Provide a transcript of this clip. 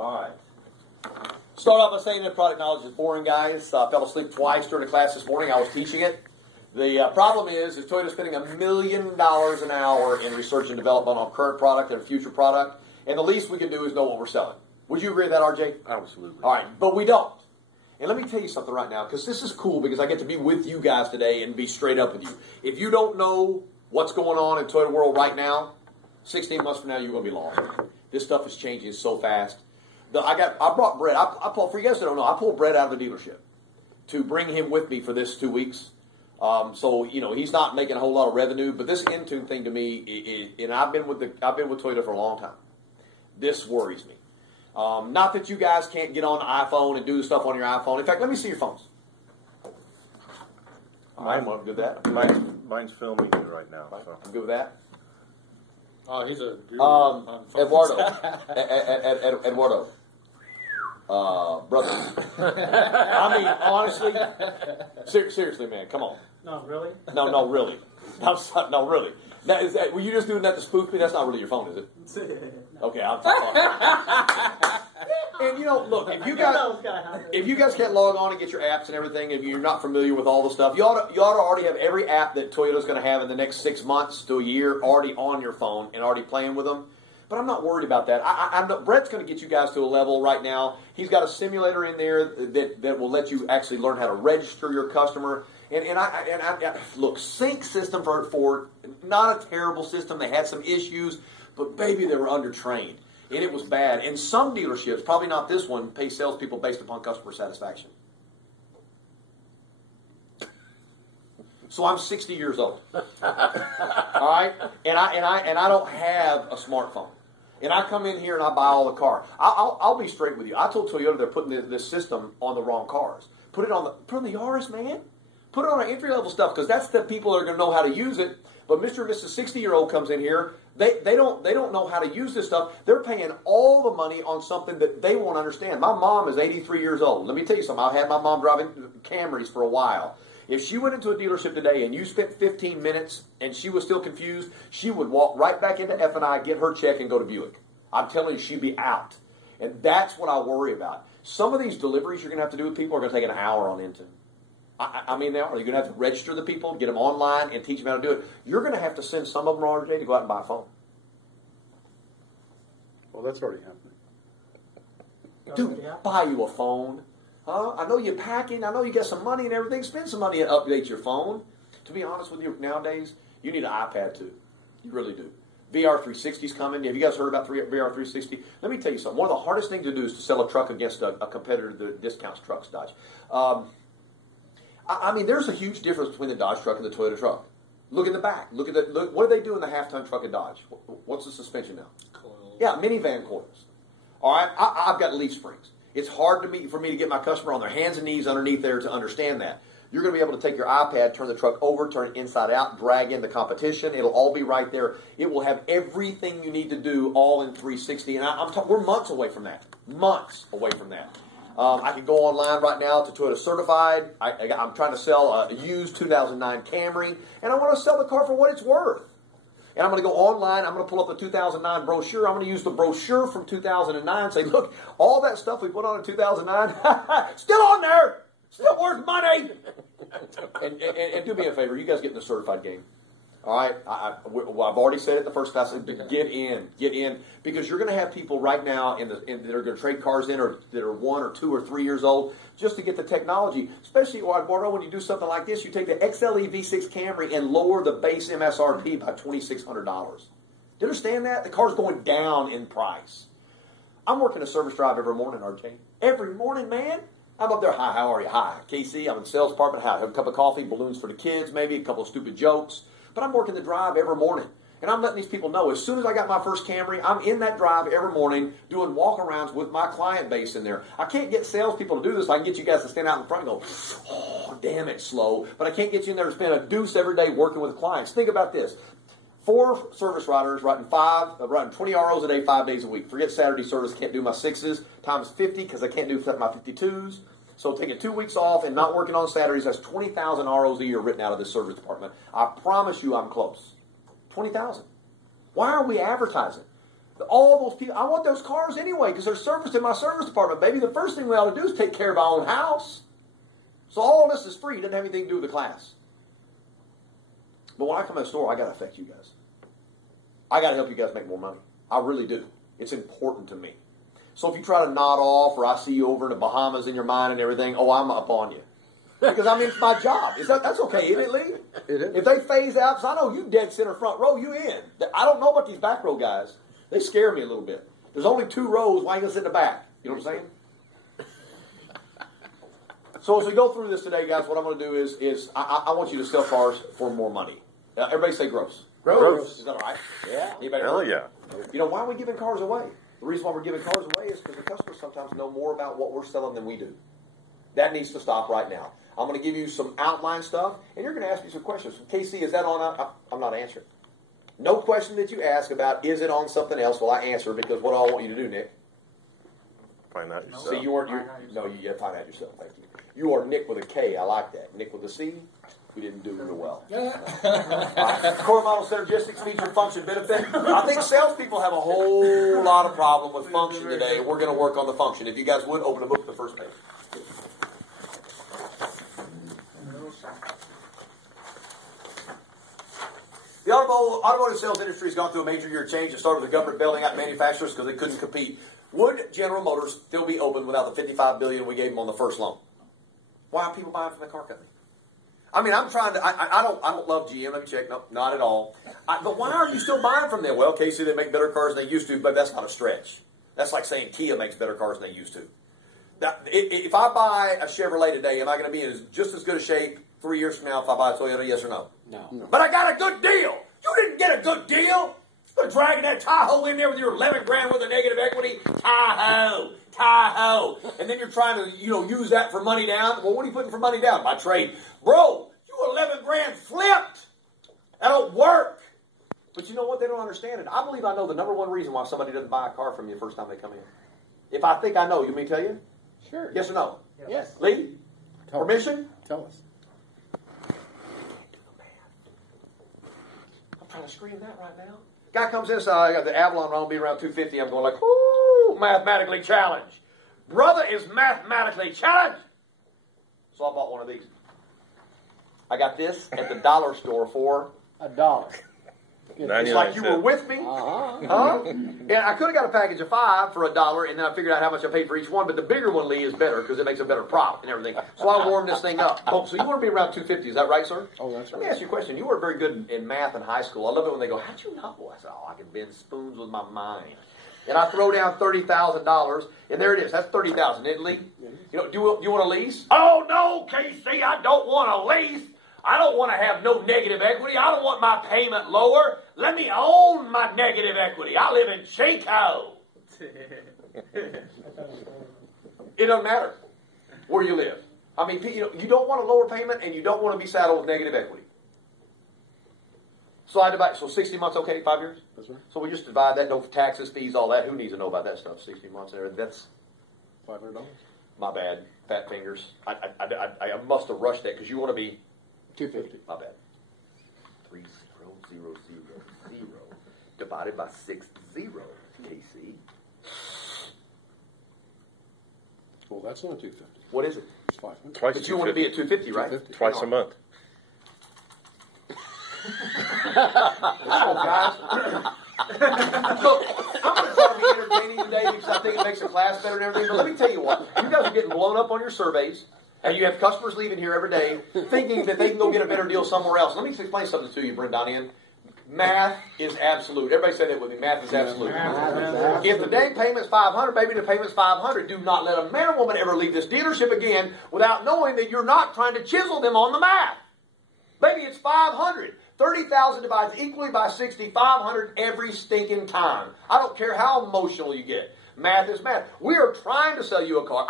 All right. Start off by saying that product knowledge is boring, guys. I fell asleep twice during the class this morning. I was teaching it. The problem is Toyota's spending $1 million an hour in research and development on current product and future product, and the least we can do is know what we're selling. Would you agree with that, RJ? Absolutely. All right, but we don't. And let me tell you something right now, because this is cool, because I get to be with you guys today and be straight up with you. If you don't know what's going on in Toyota world right now, 16 months from now, you're going to be lost. This stuff is changing so fast. I brought Brett. For you guys that don't know, I pulled Brett out of the dealership to bring him with me for this 2 weeks. So he's not making a whole lot of revenue, but this NTune thing to me, and I've been with Toyota for a long time. This worries me. Not that you guys can't get on the iPhone and do the stuff on your iPhone. In fact, let me see your phones. All right, I'm good with that. Mine's filming it right now. Right. So. I'm good with that. Oh, he's a Eduardo. Brother. I mean, honestly, seriously, man, come on. No, really? No, really. No, really. Were you just doing that to spoof me? That's not really your phone, is it? Okay, I'm talking. And look, if you guys can't log on and get your apps and everything, if you're not familiar with all the stuff, you ought to already have every app that Toyota's going to have in the next 6 months to a year already on your phone and already playing with them. But I'm not worried about that. Brett's going to get you guys to a level right now. He's got a simulator in there that will let you actually learn how to register your customer. And I look, sync system for not a terrible system. They had some issues, but baby, they were undertrained. And it was bad. And some dealerships, probably not this one, pay salespeople based upon customer satisfaction. So I'm 60 years old. All right? And I don't have a smartphone. And I come in here and I buy all the cars. I'll be straight with you. I told Toyota they're putting this system on the wrong cars. Put it on the Yaris, man. Put it on our entry-level stuff, because that's the people that are going to know how to use it. But Mr. and Mrs. 60-year-old comes in here. They don't know how to use this stuff. They're paying all the money on something that they won't understand. My mom is 83 years old. Let me tell you something. I've had my mom driving Camrys for a while. If she went into a dealership today and you spent 15 minutes and she was still confused, she would walk right back into F&I, get her check, and go to Buick. I'm telling you, she'd be out. And that's what I worry about. Some of these deliveries you're going to have to do with people are going to take an hour on Intune. I mean, are you going to have to register the people, get them online, and teach them how to do it? You're going to have to send some of them, RJ, to go out and buy a phone. Well, that's already happening. Dude, buy you a phone. I know you're packing. I know you got some money and everything. Spend some money and update your phone. To be honest with you, nowadays, you need an iPad too. You really do. VR360 is coming. Have you guys heard about VR360? Let me tell you something. One of the hardest things to do is to sell a truck against a competitor that discounts trucks, Dodge. I mean, there's a huge difference between the Dodge truck and the Toyota truck. Look in the back. Look. What do they do in the half-ton truck at Dodge? What's the suspension now? Coils. Yeah, minivan coils. All right, I've got leaf springs. It's hard for me to get my customer on their hands and knees underneath there to understand that. You're going to be able to take your iPad, turn the truck over, turn it inside out, drag in the competition. It'll all be right there. It will have everything you need to do all in 360. And we're months away from that. Months away from that. I can go online right now to Toyota Certified. I'm trying to sell a used 2009 Camry, and I want to sell the car for what it's worth. And I'm going to go online. I'm going to pull up the 2009 brochure. I'm going to use the brochure from 2009 and say, look, all that stuff we put on in 2009, still on there. Still worth money. and do me a favor. You guys get in the certified game. All right? I've already said it the first time. I said, get in. Because you're going to have people right now that are going to trade cars in or that are 1 or 2 or 3 years old just to get the technology. Especially, Eduardo, when you do something like this, you take the XLE V6 Camry and lower the base MSRP by $2,600. Do you understand that? The car's going down in price. I'm working a service drive every morning, RJ. Every morning, man. I'm up there. Hi, how are you? Hi, Casey. I'm in the sales department. Hi, have a cup of coffee, balloons for the kids, maybe a couple of stupid jokes. But I'm working the drive every morning. And I'm letting these people know, as soon as I got my first Camry, I'm in that drive every morning doing walk-arounds with my client base in there. I can't get salespeople to do this. I can get you guys to stand out in front and go, oh, damn it, slow. But I can't get you in there to spend a deuce every day working with clients. Think about this. 4 service riders writing 20 ROs a day, 5 days a week. Forget Saturday service, can't do my 6s, times 50 because I can't do my 52s. So taking 2 weeks off and not working on Saturdays, that's 20,000 ROs a year written out of this service department. I promise you I'm close. 20,000. Why are we advertising? All those people, I want those cars anyway because they're serviced in my service department, baby. The first thing we ought to do is take care of our own house. So all this is free. It doesn't have anything to do with the class. But when I come to the store, I got to affect you guys. I got to help you guys make more money. I really do. It's important to me. So if you try to nod off or I see you over in the Bahamas in your mind and everything, oh, I'm up on you. Because I mean, it's my job. That's okay, isn't it, Lee? It is. If they phase out, because I know you dead center front row, you in. I don't know about these back row guys. They scare me a little bit. There's only 2 rows. Why are you going to sit in the back? You know what I'm saying? So as we go through this today, guys, what I'm going to do is I want you to sell cars for more money. Everybody say gross. Gross. Is that all right? Yeah. Anybody Hell know? yeah. You know, why are we giving cars away? The reason why we're giving cars away is because the customers sometimes know more about what we're selling than we do. That needs to stop right now. I'm going to give you some outline stuff, and you're going to ask me some questions. KC, is that on? I'm not answering. No question that you ask about, is it on something else, will I answer, because what do I want you to do, Nick? Find out yourself. See, you weren't, no, you got to find out yourself, thank you. You are Nick with a K, I like that. Nick with a C, we didn't do real well. Core model synergistics, feature, function, benefit. I think salespeople have a whole lot of problem with function today. We're going to work on the function. If you guys would, open the book to the first page. The automotive sales industry has gone through a major year change. It started with the government bailing out manufacturers because they couldn't compete. Would General Motors still be open without the $55 billion we gave them on the first loan? Why are people buying from the car company? I mean, I'm trying to. I don't love GM. Let me check. No, not at all. But why are you still buying from them? Well, Casey, they make better cars than they used to, but that's not a stretch. That's like saying Kia makes better cars than they used to. Now, if I buy a Chevrolet today, am I going to be in just as good a shape 3 years from now if I buy a Toyota? Yes or no? No. But I got a good deal. You didn't get a good deal. You're dragging that Tahoe in there with your 11 grand worth of negative equity. Tahoe. And then you're trying to, use that for money down. Well, what are you putting for money down? My trade. Bro, you 11 grand flipped. That don't work. But you know what? They don't understand it. I believe I know the number one reason why somebody doesn't buy a car from you the first time they come in. If I think I know, you want me to tell you? Sure. Yes or no? Yes. Lee? Permission? Tell us. I'm trying to scream that right now. Guy comes in, so I got the Avalon wrong, be around 250. I'm going like, ooh, mathematically challenged. Brother is mathematically challenged. So I bought one of these. I got this at the dollar store for $1. It's like you were with me. Huh? And I could have got a package of 5 for $1, and then I figured out how much I paid for each one. But the bigger one, Lee, is better because it makes a better profit and everything. So I warmed this thing up. Oh, so you want to be around 250? Is that right, sir? Oh, that's right. Let me ask you a question. You were very good in math in high school. I love it when they go, "How'd you know?" I said, "Oh, I can bend spoons with my mind." And I throw down $30,000, and there it is. That's $30,000, isn't it, Lee? Do you want a lease? Oh no, KC, I don't want a lease. I don't want to have no negative equity. I don't want my payment lower. Let me own my negative equity. I live in Chico. It doesn't matter where you live. I mean, you don't want a lower payment, and you don't want to be saddled with negative equity. So I divide. So 60 months, okay, 5 years. That's right. So we just divide that. No taxes, fees, all that. Who needs to know about that stuff? 60 months there. That's $500. my bad. Fat fingers. I must have rushed that because you want to be. 250. My bad. 3000 divided by 60, KC. Well, that's not 250. What is it? It's 500. Twice But you want to be at 250, right? 250. Twice a month. Oh, guys. Look, I'm going to try to be entertaining today because I think it makes the class better and everything. But let me tell you what. You guys are getting blown up on your surveys. And you have customers leaving here every day thinking that they can go get a better deal somewhere else. Let me explain something to you, bring Don in. Math is absolute. Everybody say that with me. Math is absolute. If the day payment's $500, baby, the payment's $500. Do not let a man or woman ever leave this dealership again without knowing that you're not trying to chisel them on the math. Baby, it's $500. 30,000 divides equally by 60, $500 every stinking time. I don't care how emotional you get. Math is math. We are trying to sell you a car.